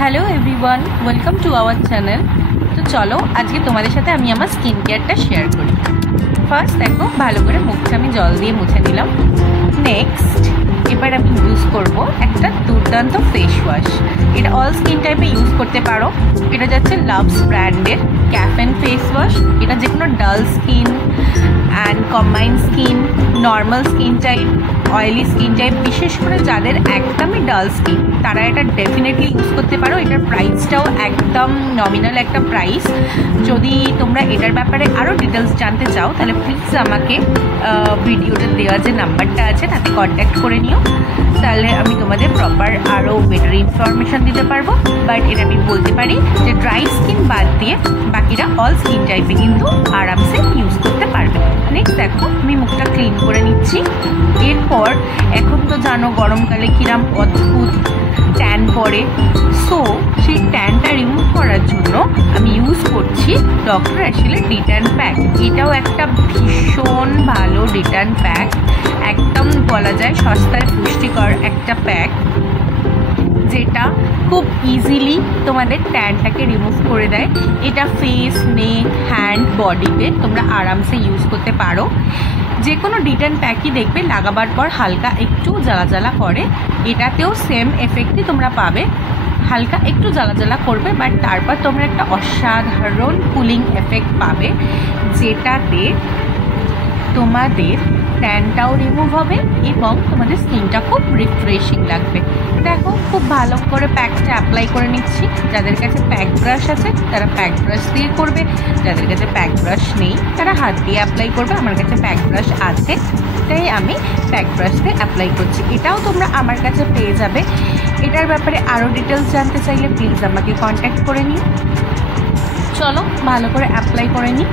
Hello everyone welcome to our channel. तो चलो आज के तुम्हारे साथे आमी आमार स्किन केयरटा शेयर करी। फार्स्ट देखो भालो करे मुखटा आमी जल दिए मुछे निलाम। नेक्स्ट এবার আমি ইউজ করব একটা দুর্দান্ত ফেস ওয়াশ। এটা অল স্কিন টাইপে ইউজ করতে পারো। এটা যাচ্ছে লাভস ব্র্যান্ডের ক্যাফেন ফেস ওয়াশ। এটা যে কোনো ডাল skin and combined skin, normal skin type, oily skin type, বিশেষ করে যাদের একদমই ডাল স্কিন তারা এটা ডেফিনেটলি ইউজ করতে পারো। এটার প্রাইসটাও একদম নমিনাল একটা প্রাইস। যদি তোমরা এটার ব্যাপারে আরও ডিটেলস জানতে চাও তাহলে প্লিজ আমাকে ভিডিওতে দেওয়া যে নাম্বারটা আছে তাতে কন্ট্যাক্ট করে নিও, তাহলে আমি তোমাদের প্রপার আরও বেটার ইনফরমেশান দিতে পারবো। বাট এটা আমি বলতে পারি যে ড্রাই স্কিন বাদ দিয়ে বাকিরা অল স্কিন টাইপে কিন্তু আরামসে ইউজ করতে পারবে। নেক্সট দেখো আমি মুখটা ক্লিন করে নিচ্ছি। এরপর এখন তো জানো গরমকালে কিরম অদ্ভুত ট্যান পড়ে, সো সেই ট্যানটা রিমুভ করার জন্য আমি ইউজ করছি ডক্টর অ্যাশেলের ডিট্যান প্যাক। এটাও একটা ভীষণ ভালো ডিট্যান প্যাক, একদম বলা যায় সস্তায় পুষ্টিকর একটা প্যাক, যেটা খুব ইজিলি তোমাদের ট্যানটাকে রিমুভ করে দেয়। এটা ফেস, নেক, হ্যান্ড, বডিতে তোমরা আরামসে ইউজ করতে পারো। যে কোনো ডিট্যান প্যাকই দেখবে লাগাবার পর হালকা একটু জ্বালা জ্বালা করে, এটাতেও সেম এফেক্টই তোমরা পাবে। হালকা একটু জ্বালা জ্বালা করবে, বাট তারপর তোমরা একটা অসাধারণ কুলিং এফেক্ট পাবে, যেটাতে তোমাদের ট্যানটাও রিমুভ হবে এবং তোমাদের স্কিনটা খুব রিফ্রেশিং লাগবে। দেখো খুব ভালো করে প্যাকটা অ্যাপ্লাই করে নিচ্ছি। যাদের কাছে প্যাক ব্রাশ আছে তারা প্যাক ব্রাশ দিয়ে করবে, যাদের কাছে প্যাক ব্রাশ নেই তারা হাত দিয়ে অ্যাপ্লাই করবে। আমার কাছে প্যাক ব্রাশ আছে তাই আমি প্যাক ব্রাশ দিয়ে অ্যাপ্লাই করছি। এটাও তোমরা আমার কাছে পেয়ে যাবে। এটার ব্যাপারে আরও ডিটেলস জানতে চাইলে প্লিজ আমাকে কন্ট্যাক্ট করে নিও। চলো ভালো করে অ্যাপ্লাই করে নিই।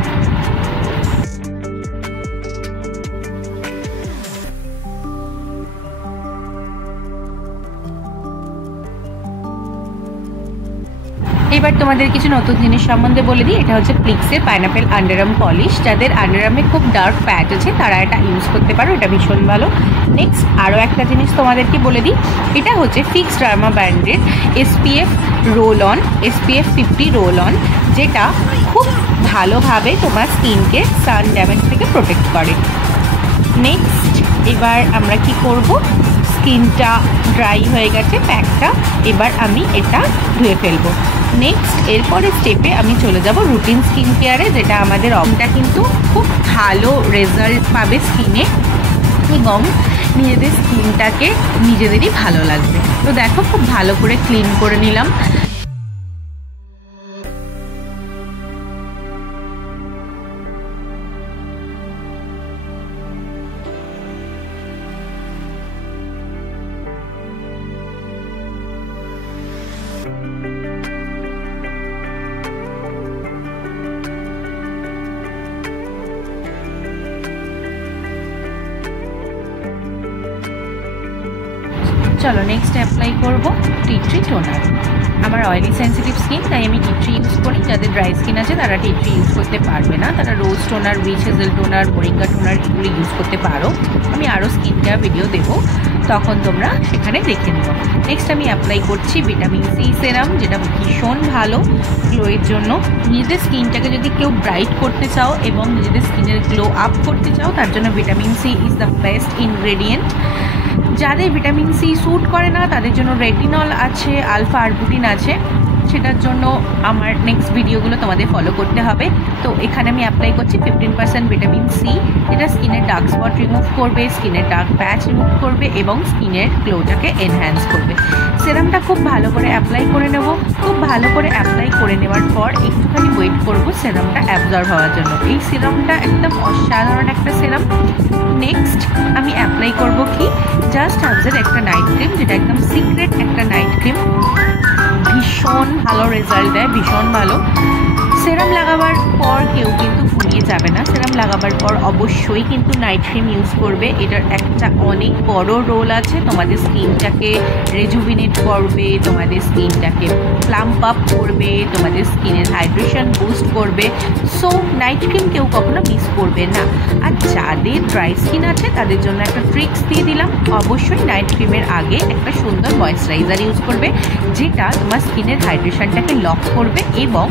এবার তোমাদের কিছু নতুন জিনিস সম্বন্ধে বলে দিই। এটা হচ্ছে প্লিক্সের পাইনাপেল আন্ডারআর্ম পলিশ। যাদের আন্ডারআর্মে খুব ডার্ক প্যাচ আছে তারা এটা ইউজ করতে পারো, এটা ভীষণ ভালো। নেক্সট আরও একটা জিনিস তোমাদেরকে বলে দিই, এটা হচ্ছে ফিক্স ডার্মা ব্র্যান্ডের SPF roll on, SPF 50 roll on, যেটা খুব ভালোভাবে তোমার স্কিনকে সান ড্যামেজ থেকে প্রোটেক্ট করে। নেক্সট এবার আমরা কি করব, স্কিনটা ড্রাই হয়ে গেছে প্যাকটা, এবার আমি এটা ধুয়ে ফেলবো। নেক্সট এরপরে স্টেপে আমি চলে যাব রুটিন স্কিন কেয়ারে, যেটা আমাদের অমটা কিন্তু খুব ভালো রেজাল্ট পাবে স্কিনে এবং নিজেদের স্কিনটাকে নিজেদেরই ভালো লাগবে। তো দেখো খুব ভালো করে ক্লিন করে নিলাম। চলো নেক্সট অ্যাপ্লাই করব টি ট্রি টোনার। আমার অয়েলি সেন্সিটিভ স্কিন তাই আমি টি ট্রি ইউজ করি। যাদের ড্রাই স্কিন আছে তারা টি ট্রি ইউজ করতে পারবে না, তারা rose toner, witch hazel toner, moringa toner এগুলো ইউজ করতে পারো। আমি আরও স্কিন কেয়ার ভিডিও দেবো, তখন তোমরা সেখানে দেখে নিও। নেক্সট আমি অ্যাপ্লাই করছি ভিটামিন সি সেরাম, যেটা ভীষণ ভালো গ্লোয়ের জন্য। নিজেদের স্কিনটাকে যদি কেউ ব্রাইট করতে চাও এবং নিজেদের স্কিনের গ্লো আপ করতে চাও তার জন্য vitamin C is the best ingredient. যাদের ভিটামিন সি স্যুট করে না তাদের জন্য রেটিনল আছে, আলফা আরবুটিন আছে, সেটার জন্য আমার নেক্সট ভিডিওগুলো তোমাদের ফলো করতে হবে। তো এখানে আমি অ্যাপ্লাই করছি 15% ভিটামিন সি, যেটা স্কিনের ডার্ক স্পট রিমুভ করবে, স্কিনের ডার্ক প্যাচ রিমুভ করবে এবং স্কিনের গ্লোটাকে এনহ্যান্স করবে। সেরামটা খুব ভালো করে অ্যাপ্লাই করে নেব। খুব ভালো করে অ্যাপ্লাই করে নেওয়ার পর একটুখানি ওয়েট করব সেরামটা অ্যাবজর্ব হওয়ার জন্য। এই সিরামটা একদম অসাধারণ একটা সিরাম। নেক্সট আমি অ্যাপ্লাই করব কি জাস্ট হাবসের একটা নাইট ক্রিম, যেটা একদম সিক্রেট একটা নাইট ক্রিম, ভীষণ ভালো রেজাল্ট দেয়, ভীষণ ভালো। সেরাম লাগাবার পর কেউ কিন্তু ফুলিয়ে যাবে না। সেরাম লাগাবার পর অবশ্যই কিন্তু নাইট ক্রিম ইউজ করবে। এটার একটা অনেক বড় রোল আছে, তোমাদের স্কিনটাকে রেজুভিনেট করবে, তোমাদের স্কিনটাকে প্লাম্প আপ করবে, তোমাদের স্কিনের হাইড্রেশন বুস্ট করবে। সো নাইট ক্রিম কেউ কখনো মিস করবে না। আর যাদের ড্রাই স্কিন আছে তাদের জন্য একটা ট্রিক্স দিয়ে দিলাম, অবশ্যই নাইট ক্রিমের আগে একটা সুন্দর ময়েশ্চারাইজার ইউজ করবে, যেটা তোমার স্কিনের হাইড্রেশনটাকে লক করবে। এবং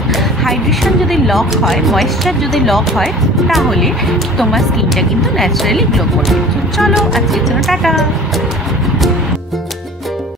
হাইড্রেশন যদি লক হয়, ময়েশ্চার যদি লক হয়, তাহলে তোমার স্কিনটা কিন্তু ন্যাচারালি গ্লো করবে। চলো